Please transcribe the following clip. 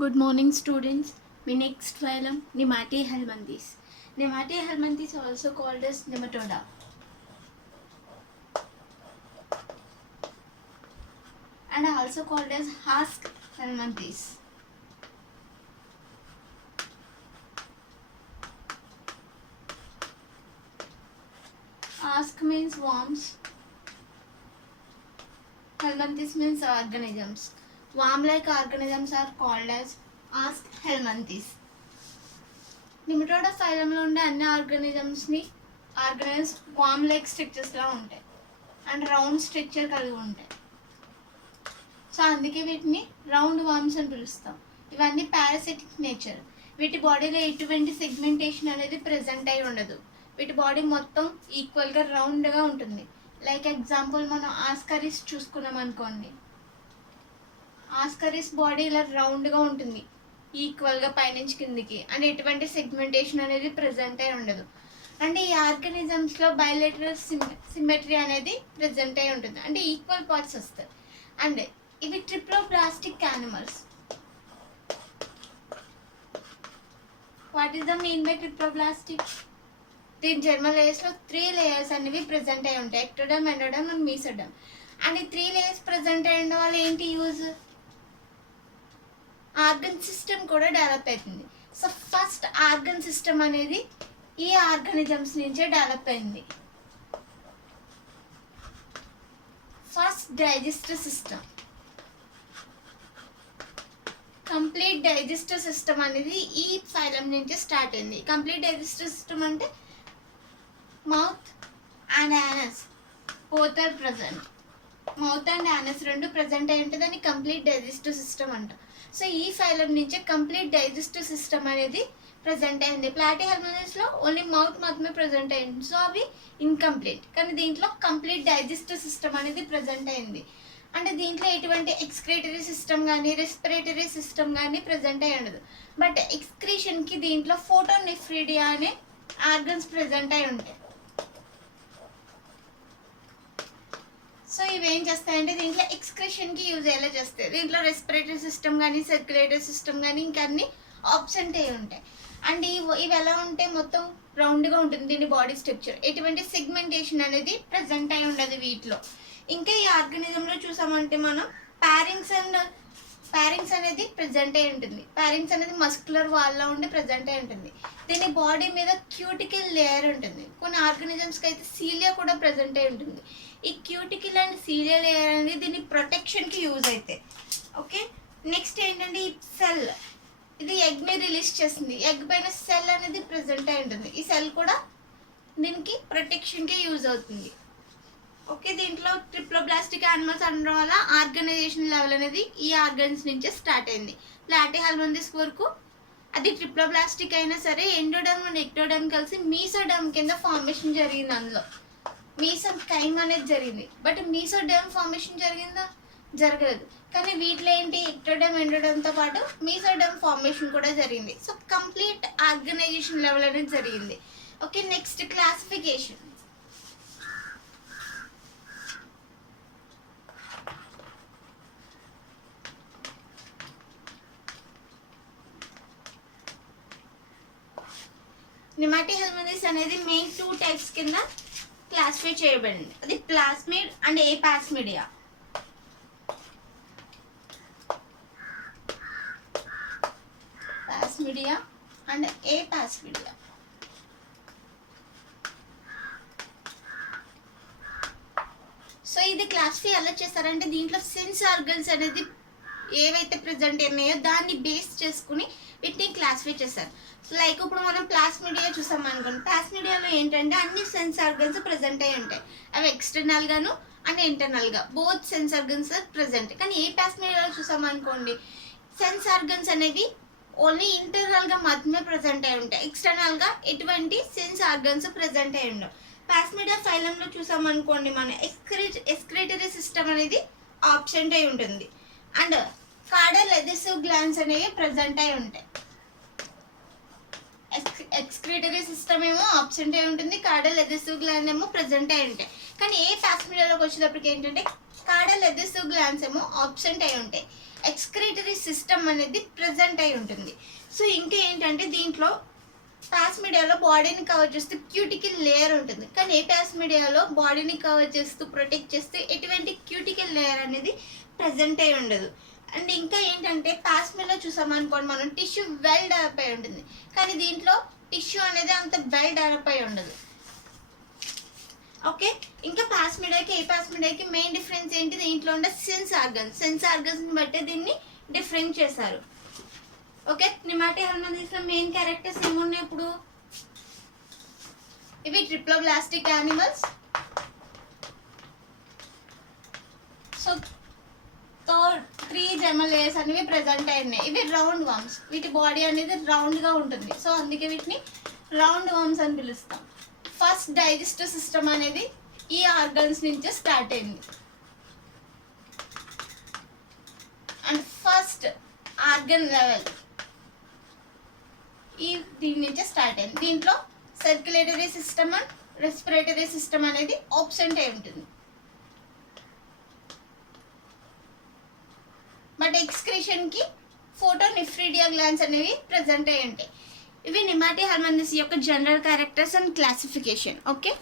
Good morning, students. My next phylum, Nematohelminthes. Nematohelminthes are also called as nematoda. And are also called as husk helminthes. Husk means worms. Helminthes means organisms. Worm-like organisms are called as husk helminthes. నిమిటోడా ఫైలంలో ఉండే అన్ని organisms వామ్ like స్ట్రక్చర్స్లా ఉంటాయి and round structure కలిగి ఉంటాయి. So అందుకే వీటిని round worms అని పిలుస్తాం. ఇవన్నీ పారాసిటిక్ నేచర్. వీటి బాడీలో ఎటువంటి సెగ్మెంటేషన్ అనేది ప్రెజెంట్ అయి ఉండదు. వీటి బాడీ మొత్తం ఈక్వల్గా రౌండ్గా ఉంటుంది. లైక్ ఎగ్జాంపుల్ మనం ఆస్కరిస్ చూసుకున్నాం అనుకోండి. ఆస్కరిస్ బాడీ ఇలా రౌండ్గా ఉంటుంది ఈక్వల్గా పైనుంచి కిందికి అండ్ ఎటువంటి సెగ్మెంటేషన్ అనేది ప్రెజెంట్ అయి ఉండదు. అంటే ఈ ఆర్గానిజమ్స్లో బయోలేటరల్ సిమెట్రీ అనేది ప్రెజెంట్ అయి ఉంటుంది. అంటే ఈక్వల్ పార్ట్స్ వస్తాయి. అండ్ ఇవి triploblastic animals. What is the mean by triploblastic? దీని జర్మల్ లేయర్స్లో 3 లేయర్స్ అనేవి ప్రెజెంట్ అయి ఉంటాయి. Ectoderm, endoderm and mesoderm. And ఈ 3 లేయర్స్ ప్రెజెంట్ అయి ఉండడం వల్ల ఏంటి యూజ్? ఆర్గన్ సిస్టమ్ కూడా డెవలప్ అవుతుంది. సో ఫస్ట్ ఆర్గన్ సిస్టమ్ అనేది ఈ ఆర్గానిజమ్స్ నుంచే డెవలప్ అయింది. First digestive system, complete digestive system అనేది ఈ ఫైలం నుంచి స్టార్ట్ అయింది. కంప్లీట్ డైజెస్టివ్ సిస్టమ్ అంటే mouth and anus both are present. Mouth and anus రెండు ప్రజెంట్ అయి ఉంటే దాన్ని కంప్లీట్ డైజెస్టివ్ సిస్టమ్ అంట. సో ఈ ఫైలం నుంచే కంప్లీట్ డైజెస్టివ్ సిస్టమ్ అనేది ప్రజెంట్ అయింది. ప్లాటిహెల్మింథెస్లో ఓన్లీ మౌత్ మాత్రమే ప్రజెంట్ అయింది. సో అవి ఇన్కంప్లీట్. కానీ దీంట్లో కంప్లీట్ డైజెస్టివ్ సిస్టమ్ అనేది ప్రజెంట్ అయింది. అంటే దీంట్లో ఎటువంటి ఎక్స్క్రిటరీ సిస్టమ్ కానీ రెస్పిరేటరీ సిస్టమ్ కానీ ప్రజెంట్ అయి ఉండదు. బట్ ఎక్స్క్రీషన్కి దీంట్లో ఫోటోనెఫ్రిడియా అనే ఆర్గన్స్ ప్రజెంట్ అయి ఉంటాయి. సో ఇవేం చేస్తాయంటే దీంట్లో ఎక్స్క్రిషన్కి యూజ్ అయ్యేలా చేస్తాయి. దీంట్లో రెస్పిరేటరీ సిస్టమ్ కానీ సర్క్యులేటరీ సిస్టమ్ కానీ ఇంకా అన్ని ఆబ్సెంట్ అయి ఉంటాయి. అండ్ ఇవి ఎలా ఉంటే మొత్తం రౌండ్గా ఉంటుంది దీని బాడీ స్ట్రక్చర్. ఎటువంటి సెగ్మెంటేషన్ అనేది ప్రజెంట్ అయి ఉండదు వీటిలో. ఇంకా ఈ ఆర్గానిజంలో చూసామంటే మనం ప్యారింగ్స్ అనేది ప్రజెంట్ అయి ఉంటుంది. ప్యారింగ్స్ అనేది మస్కులర్ వాల్లో ఉండి ప్రజెంట్ అయి ఉంటుంది. దీని బాడీ మీద క్యూటికల్ లేయర్ ఉంటుంది. కొన్ని ఆర్గానిజమ్స్కి అయితే సీలియా కూడా ప్రజెంట్ అయి ఉంటుంది. ఈ క్యూటికల్ అండ్ సీలియా లేయర్ అనేది దీని ప్రొటెక్షన్కి యూజ్ అవుతాయి. ఓకే, నెక్స్ట్ ఏంటంటే ఈ సెల్, ఇది ఎగ్ని రిలీజ్ చేస్తుంది. ఎగ్ పైన సెల్ అనేది ప్రజెంట్ అయి ఉంటుంది. ఈ సెల్ కూడా దీనికి ప్రొటెక్షన్కి యూజ్ అవుతుంది. ఓకే, దీంట్లో ట్రిప్లోప్లాస్టిక్ యానిమల్స్ అనడం వల్ల ఆర్గనైజేషన్ లెవెల్ అనేది ఈ ఆర్గన్స్ నుంచే స్టార్ట్ అయింది. ప్లాటిహెల్మింథెస్ వరకు అది ట్రిప్లోప్లాస్టిక్ అయినా సరే ఎండోడమ్ అండ్ ఎక్టోడమ్ కలిసి మీసోడమ్ కింద ఫార్మేషన్ జరిగింది. అందులో మీసోకైమ్ అనేది జరిగింది. బట్ మీసోడమ్ ఫార్మేషన్ జరిగిందా? జరగలేదు. కానీ వీటిలో ఏంటి ఎక్టోడమ్ ఎండోడమ్తో పాటు మీసోడమ్ ఫార్మేషన్ కూడా జరిగింది. సో కంప్లీట్ ఆర్గనైజేషన్ లెవెల్ అనేది జరిగింది. Okay, next classification. నెమాటోహెల్మింథెస్ అనేది మెయిన్ 2 టైప్స్ కింద క్లాసిఫై చేయబడింది. అది ప్లాస్మిడ్ అండ్ ఏపాస్మిడియా. ప్లాస్మిడియా అండ్ ఏపాస్మిడియా. సో ఇది క్లాసిఫై ఎలా చేస్తారంటే దీంట్లో సెన్స్ ఆర్గన్స్ అనేది ఏవైతే ప్రజెంట్ ఉన్నాయో దాన్ని బేస్ చేసుకుని వీటిని క్లాసిఫై చేస్తారు. లైక్ ఇప్పుడు మనం ప్లాస్మిడియా చూసాం అనుకోండి. ప్లాస్మిడియాలో ఏంటంటే అన్ని సెన్స్ ఆర్గన్స్ ప్రజెంట్ అయి ఉంటాయి. అవి ఎక్స్టర్నల్ గాను అండ్ ఇంటర్నల్ గా బోత్ సెన్స్ ఆర్గన్స్ ప్రజెంట్. కానీ ఏ ప్లాస్మిడియాలో చూసాం అనుకోండి సెన్స్ ఆర్గన్స్ అనేవి ఓన్లీ ఇంటర్నల్ గా మాత్రమే ప్రజెంట్ అయి ఉంటాయి. ఎక్స్టర్నల్ గా ఎటువంటి సెన్స్ ఆర్గన్స్ ప్రజెంట్ అయి ఉండవు. ప్లాస్మిడియా ఫైలంలో చూసాం అనుకోండి మనం ఎక్స్క్రిటరీ సిస్టమ్ అనేది ఆబ్సెంట్ అయి ఉంటుంది. అండ్ కార్డల్ ఎడిసివ్ గ్లాండ్స్ అనేవి ప్రజెంట్ అయి ఉంటాయి. ఎక్స్క్రిటరీ సిస్టమ్ ఏమో ఆబ్సెంట్ అయి ఉంటుంది. కార్డల్ ఎడిసివ్ గ్లాండ్ ఏమో ప్రజెంట్ అయి ఉంటాయి. కానీ ఏ ప్లాస్మిడియాలోకి వచ్చేటప్పటికి ఏంటంటే కార్డల్ ఎడిసివ్ గ్లాండ్స్ ఏమో ఆబ్సెంట్ అయి ఉంటాయి. ఎక్స్క్రీటరీ సిస్టమ్ అనేది ప్రజెంట్ అయి ఉంటుంది. సో ఇంకా ఏంటంటే దీంట్లో పాస్ మీడియాలో బాడీని కవర్ చేస్తూ క్యూటికల్ లేయర్ ఉంటుంది, కానీ ఏ పాస్ మీడియాలో బాడీని కవర్ చేస్తూ ప్రొటెక్ట్ చేస్తూ ఎటువంటి క్యూటికల్ లేయర్ అనేది ప్రజెంట్ అయి ఉండదు. అండ్ ఇంకా ఏంటంటే పాస్ మీడియాలో చూసామనుకోండి మనం టిష్యూ వెల్ డెవలప్ అయి ఉంటుంది, కానీ దీంట్లో టిష్యూ అనేది అంత వెల్ డెవలప్ అయి ఉండదు. ఓకే, ఇంకా పాస్ మీడియాకి ఏ పాస్ మీడియాకి మెయిన్ డిఫరెన్స్ ఏంటి, దీంట్లో ఉండే సెన్స్ ఆర్గన్స్ని బట్టి దీన్ని డిఫరెంట్ చేశారు. ఓకే, నిమాటి హార్మోనిస్లో మెయిన్ క్యారెక్టర్స్ ఏమున్నాయి ఇప్పుడు, ఇవి ట్రిప్లోబ్లాస్టిక్ యానిమల్స్. సో 3 జెర్మల్ లేయర్స్ అనేవి ప్రెజెంట్ అయినాయి. ఇవి రౌండ్ వామ్స్, వీటి బాడీ అనేది రౌండ్గా ఉంటుంది, సో అందుకే వీటిని రౌండ్ వామ్స్ అని పిలుస్తాం. ఫస్ట్ డైజెస్టివ్ సిస్టమ్ అనేది ఈ ఆర్గన్స్ నుంచే స్టార్ట్ అయింది. అండ్ ఫస్ట్ ఆర్గన్ లెవెల్ దీని నుంచే స్టార్ట్ అయింది. దీంట్లో circulatory system and respiratory system అనేది ఆబ్సెంట్ అయి ఉంటుంది. బట్ ఎక్స్క్రీషన్కి ఫోటోనిఫ్రీడియా గ్లాండ్స్ అనేవి ప్రజెంట్ అయి ఉంటాయి. ఇవి నిమాటి హార్మోనిస్ యొక్క general characters and classification. Okay.